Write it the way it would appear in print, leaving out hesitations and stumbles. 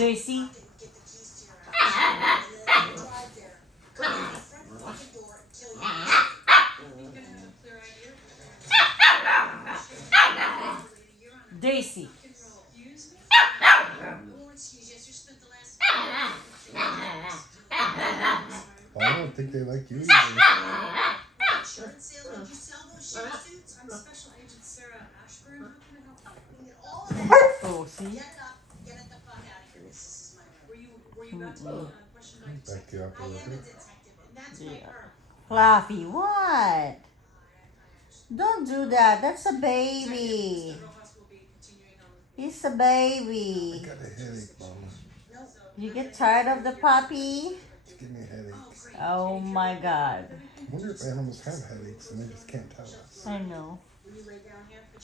JC. Daisy. I don't think they like you either. Oh, see? Back you up a little bit. Yeah. Fluffy, what? Don't do that. That's a baby. He's a I baby. got a headache, Mama. You get tired of the puppy? It's giving me a headache. Oh my God. I wonder if animals have headaches and they just can't tell us. I know.